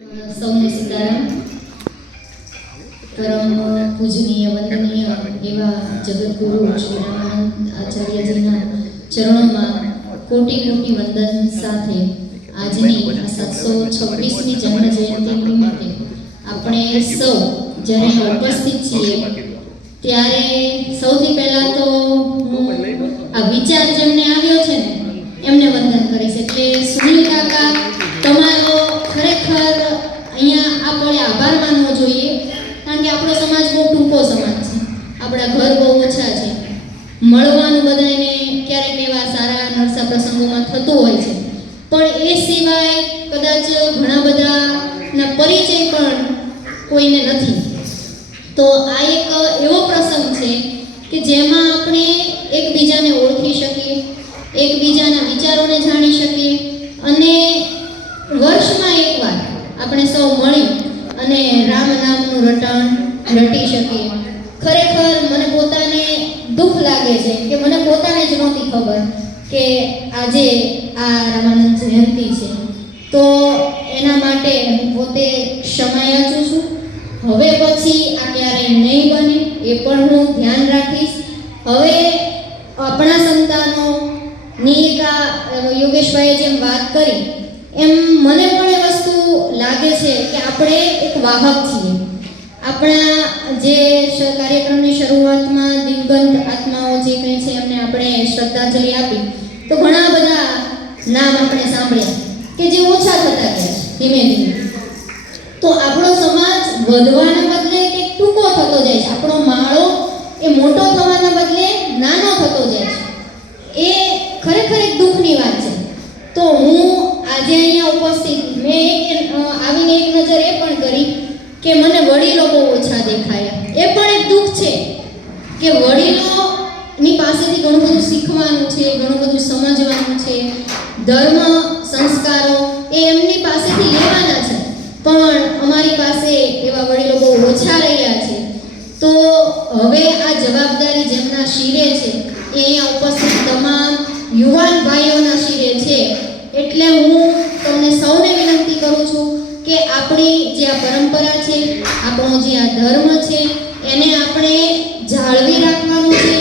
સૌને સીતારામ. પરમ પૂજનીય વંદનીય એવા જગતગુરુ શ્રી રામાનંદ આચાર્યજીના ચરણોમાં કોટી કોટી વંદન સાથે આજની આ 726મી જન્મ જયંતિ નિમિત્તે આપણે સૌ જ્યારે ઉપસ્થિત છીએ ત્યારે સૌથી પહેલા તો હું આ વિચાર જેમને આવ્યો છે ને એમને વંદન કરીશ. એટલે સુનિલ કાકા, તમારો ખરેખર અહીંયા આપણે આભાર માનવો જોઈએ, કારણ કે આપણો સમાજ બહુ ટૂંકો સમાજ છે, આપણા ઘર બહુ ઓછા છે, મળવાનું બધાને ક્યારેક એવા સારા નરસા પ્રસંગોમાં થતું હોય છે, પણ એ સિવાય કદાચ ઘણા બધાના પરિચય પણ કોઈને નથી. તો આ એક એવો પ્રસંગ છે કે જેમાં આપણે એકબીજાને ઓળખી શકીએ, એકબીજાના વિચારોને જાણી શકીએ અને વર્ષમાં એકવાર આપણે સૌ મળી અને રામ નામનું રટણ રટી શકીએ. ખરેખર મને પોતાને દુઃખ લાગે છે કે મને પોતાને જ નહોતી ખબર કે આજે આ રામાનંદ જયંતિ છે. તો એના માટે હું પોતે ક્ષમા યાચું છું. હવે પછી આ ક્યારેય નહીં બને એ પણ હું ધ્યાન રાખીશ. હવે આપણા સંતાનોની યોગેશભાઈએ જેમ વાત કરી એમ મને પણ એ વસ્તુ લાગે છે કે આપણે એક વાહક છીએ. આપણા જે કાર્યક્રમની શરૂઆતમાં દિવગંત આત્માઓ જે કંઈ છે એમને આપણે શ્રદ્ધાંજલિ આપી, તો ઘણા બધા નામ આપણે સાંભળ્યા કે જે ઓછા થતા ગયા છે ધીમે ધીમે. તો આપણો સમાજ વધવાના બદલે કે ટૂંકો થતો જાય છે, આપણો માળો એ મોટો થવાના બદલે નાનો થતો જાય છે. એ ખરેખર એક દુઃખની વાત છે. તો હું આજે અહીંયા ઉપસ્થિત મેં આવીને એક નજર એ પણ કરી કે મને વડીલો બહુ ઓછા દેખાયા. એ પણ એક દુઃખ છે કે વડીલોની પાસેથી ઘણું બધું શીખવાનું છે, ઘણું બધું સમજવાનું છે, ધર્મ સંસ્કારો એ એમની પાસેથી લેવાના છે, પણ અમારી પાસે એવા વડીલો બહુ ઓછા રહ્યા છે. તો હવે આ જવાબદારી જેમના શિરે છે એ અહીંયા ઉપસ્થિત તમામ યુવાન ભાઈઓના શિરે છે. એટલે હું તમને સૌને વિનંતી કરું છું કે આપણી જે આ પરંપરા છે, આપણો જે આ ધર્મ છે એને આપણે જાળવી રાખવાનું છે.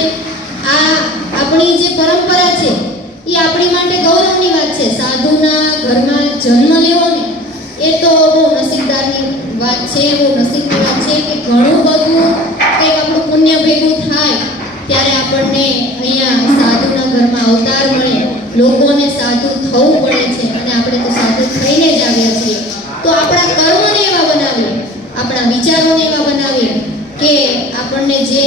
આ આપણી જે પરંપરા છે એ આપણી માટે ગૌરવની વાત છે. સાધુના ઘરમાં જન્મ લેવો ને એ તો બહુ નસીબદારની વાત છે, બહુ નસીબની વાત છે કે ઘણું બધું કંઈક આપણું પુણ્ય ભેગું થાય ત્યારે આપણને અહીંયા સાધુના ઘરમાં અવતાર મળે, લોકોને સાધુ થવું પડે છે અને આપણે તો સાધુ થઈને જ આવ્યા છીએ. તો આપણા કર્મને એવા બનાવીએ, આપણા વિચારોને એવા બનાવીએ કે આપણને જે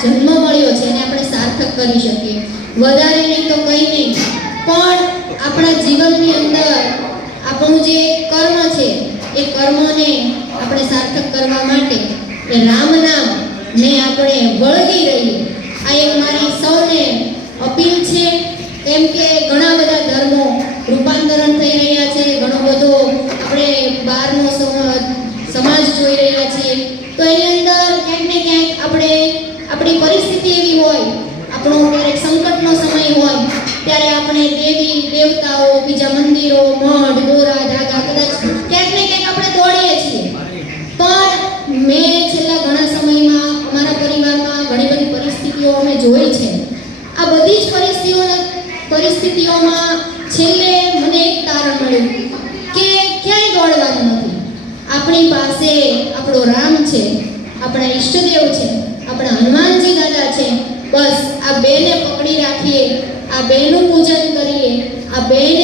જન્મ મળ્યો છે એને આપણે સાર્થક કરી શકીએ. વધારે નહીં તો કંઈ નહીં, પણ આપણા જીવનની અંદર આપણું જે કર્મ છે એ કર્મને આપણે સાર્થક કરવા માટે એ રામ નામ ને આપણે વળગી રહીએ. આ એક મારી સૌને અપીલ છે. કેમ કે ઘણા બધા ધર્મો રૂપાંતરણ થઈ રહ્યા છે, ઘણો બધો આપણે બહારનો સમાજ જોઈ રહ્યા છીએ. તો એની અંદર ક્યાંક ને ક્યાંક આપણે આપણી પરિસ્થિતિ એવી હોય, આપણો ક્યારેક સંકટનો સમય હોય ત્યારે આપણે દેવી દેવતાઓ, બીજા મંદિરો, મઠ, દોરા, ધાગા કદાચ ક્યાંક ને ક્યાંક આપણે દોડીએ છીએ. પણ મેં છેલ્લા ઘણા સમયમાં અમારા પરિવારમાં ઘણી બધી પરિસ્થિતિઓ અમે જોઈ છે. આ બધી જ પરિસ્થિતિઓમાં છેલ્લે મને એક તારણ મળ્યું કે ક્યાંય દોડવાનું નથી. આપણી પાસે આપણો રામ છે, આપણા ઈષ્ટદેવ છે, આપણા હનુમાનજી દાદા છે. બસ આ બેને પકડી રાખીએ, આ બેનું પૂજન કરીએ, આ બેને